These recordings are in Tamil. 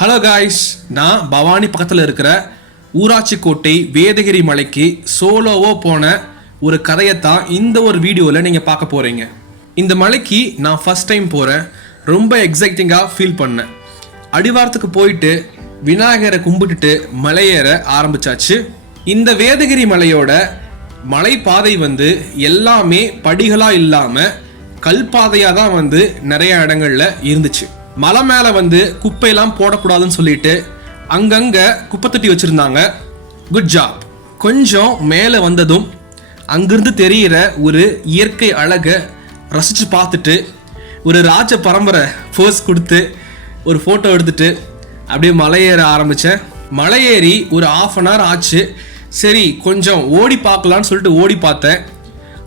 ஹலோ காய்ஸ், நான் பவானி பக்கத்தில் இருக்கிற ஊராட்சி கோட்டை வேதகிரி மலைக்கு சோலோவோ போன ஒரு கதையைத்தான் இந்த ஒரு வீடியோவில் நீங்கள் பார்க்க போகிறீங்க. இந்த மலைக்கு நான் ஃபஸ்ட் டைம் போகிறேன். ரொம்ப எக்ஸைட்டிங்காக ஃபீல் பண்ணேன். அடிவாரத்துக்கு போயிட்டு விநாயகரை கும்பிட்டுட்டு மலையேற ஆரம்பிச்சாச்சு. இந்த வேதகிரி மலையோட மலைப்பாதை எல்லாமே படிகளாக இல்லாமல் கல்பாதையாக தான் நிறைய இடங்கள்ல இருந்துச்சு. மலை மேலே குப்பையெல்லாம் போடக்கூடாதுன்னு சொல்லிட்டு அங்கங்கே குப்பை தட்டி வச்சுருந்தாங்க. Good job. கொஞ்சம் மேலே வந்ததும் அங்கிருந்து தெரிகிற ஒரு இயற்கை அழகை ரசித்து பார்த்துட்டு ஒரு ராஜ பரம்பரை ஃபோர்ஸ் கொடுத்து ஒரு ஃபோட்டோ எடுத்துட்டு அப்படியே மலையேற ஆரம்பித்தேன். மலையேறி ஒரு 1/2 hour ஆச்சு. சரி, கொஞ்சம் ஓடி பார்க்கலான்னு சொல்லிட்டு ஓடி பார்த்தேன்.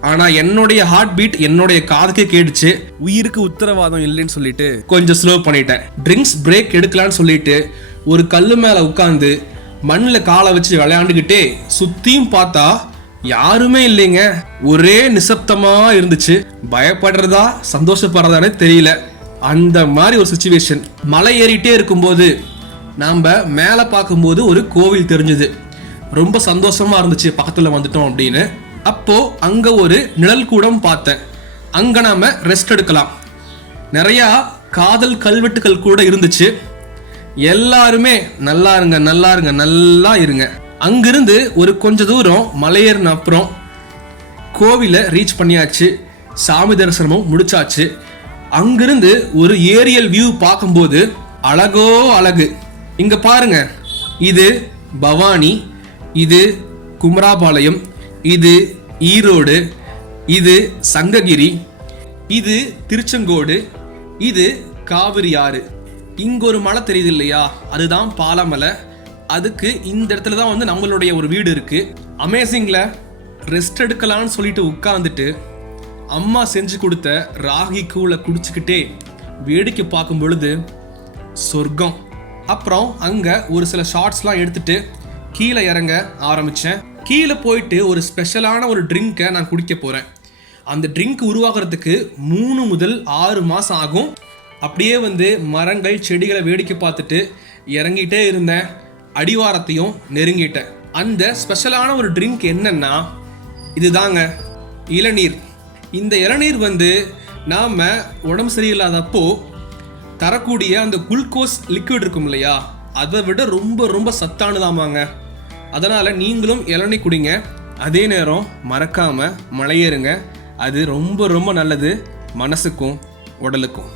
ஆனால் என்னுடைய ஹார்ட் பீட் என்னுடைய காதுக்கே கேட்டுச்சு. உயிருக்கு உத்தரவாதம் இல்லைன்னு சொல்லிட்டு கொஞ்சம் ஸ்லோ பண்ணிட்டேன். ட்ரிங்க்ஸ் பிரேக் எடுக்கலான்னு சொல்லிட்டு ஒரு கல்லு மேலே உட்காந்து மண்ணில் காலை வச்சு விளையாண்டுக்கிட்டே சுற்றியும் பார்த்தா யாருமே இல்லைங்க. ஒரே நிசப்தமாக இருந்துச்சு. பயப்படுறதா சந்தோஷப்படுறதானே தெரியல. அந்த மாதிரி ஒரு சுச்சுவேஷன். மலை ஏறிட்டே இருக்கும்போது நாம் மேலே பார்க்கும்போது ஒரு கோவில் தெரிஞ்சுது. ரொம்ப சந்தோஷமா இருந்துச்சு பக்கத்தில் வந்துட்டோம் அப்படின்னு. அப்போ அங்க ஒரு நிழல் கூடம் பார்த்தேன். அங்க நாம ரெஸ்ட் எடுக்கலாம். நிறைய காதல் கல்வெட்டுகள் கூட இருந்துச்சு. எல்லாருமே நல்லா இருங்க நல்லா இருங்க நல்லா இருங்க. அங்கிருந்து ஒரு கொஞ்ச தூரம் மலையேறின அப்புறம் கோவிலை ரீச் பண்ணியாச்சு. சாமி தரிசனமும் முடிச்சாச்சு. அங்கிருந்து ஒரு ஏரியல் வியூ பார்க்கும்போது அழகோ அழகு. இங்க பாருங்க, இது பவானி, இது குமராபாளையம், இது ஈரோடு, இது சங்ககிரி, இது திருச்செங்கோடு, இது காவிரி ஆறு. இங்க ஒரு மலை தெரியுது இல்லையா, அதுதான் பாலமலை. அதுக்கு இந்த இடத்துல தான் நம்மளுடைய ஒரு வீடு இருக்கு. அமேசிங்ல. ரெஸ்ட் எடுக்கலான்னு சொல்லிட்டு உட்கார்ந்துட்டு அம்மா செஞ்சு கொடுத்த ராகி கூழை குடிச்சுக்கிட்டே வேடிக்கை பார்க்கும் பொழுது சொர்க்கம். அப்புறம் அங்க ஒரு சில ஷார்ட்ஸ்லாம் எடுத்துட்டு கீழே இறங்க ஆரம்பிச்சேன். கீழே போயிட்டு ஒரு ஸ்பெஷலான ஒரு ட்ரிங்கை நான் குடிக்க போகிறேன். அந்த ட்ரிங்க் உருவாகிறதுக்கு 3 முதல் 6 மாதம் ஆகும். அப்படியே மரங்கள் செடிகளை வேடிக்கை பார்த்துட்டு இறங்கிட்டே இருந்தேன். அடிவாரத்தையும் நெருங்கிட்டேன். அந்த ஸ்பெஷலான ஒரு ட்ரிங்க் என்னன்னா இதுதாங்க, இளநீர். இந்த இளநீர் நாம் உடம்பு சரியில்லாதப்போ தரக்கூடிய அந்த குளுக்கோஸ் லிக்விட் இருக்கும் இல்லையா, அதை விட ரொம்ப ரொம்ப சத்தானதாமாங்க. அதனால் நீங்களும் இளநீர் குடிங்க. அதே நேரம் மறக்காமல் மலையேறுங்க. அது ரொம்ப ரொம்ப நல்லது மனசுக்கும் உடலுக்கும்.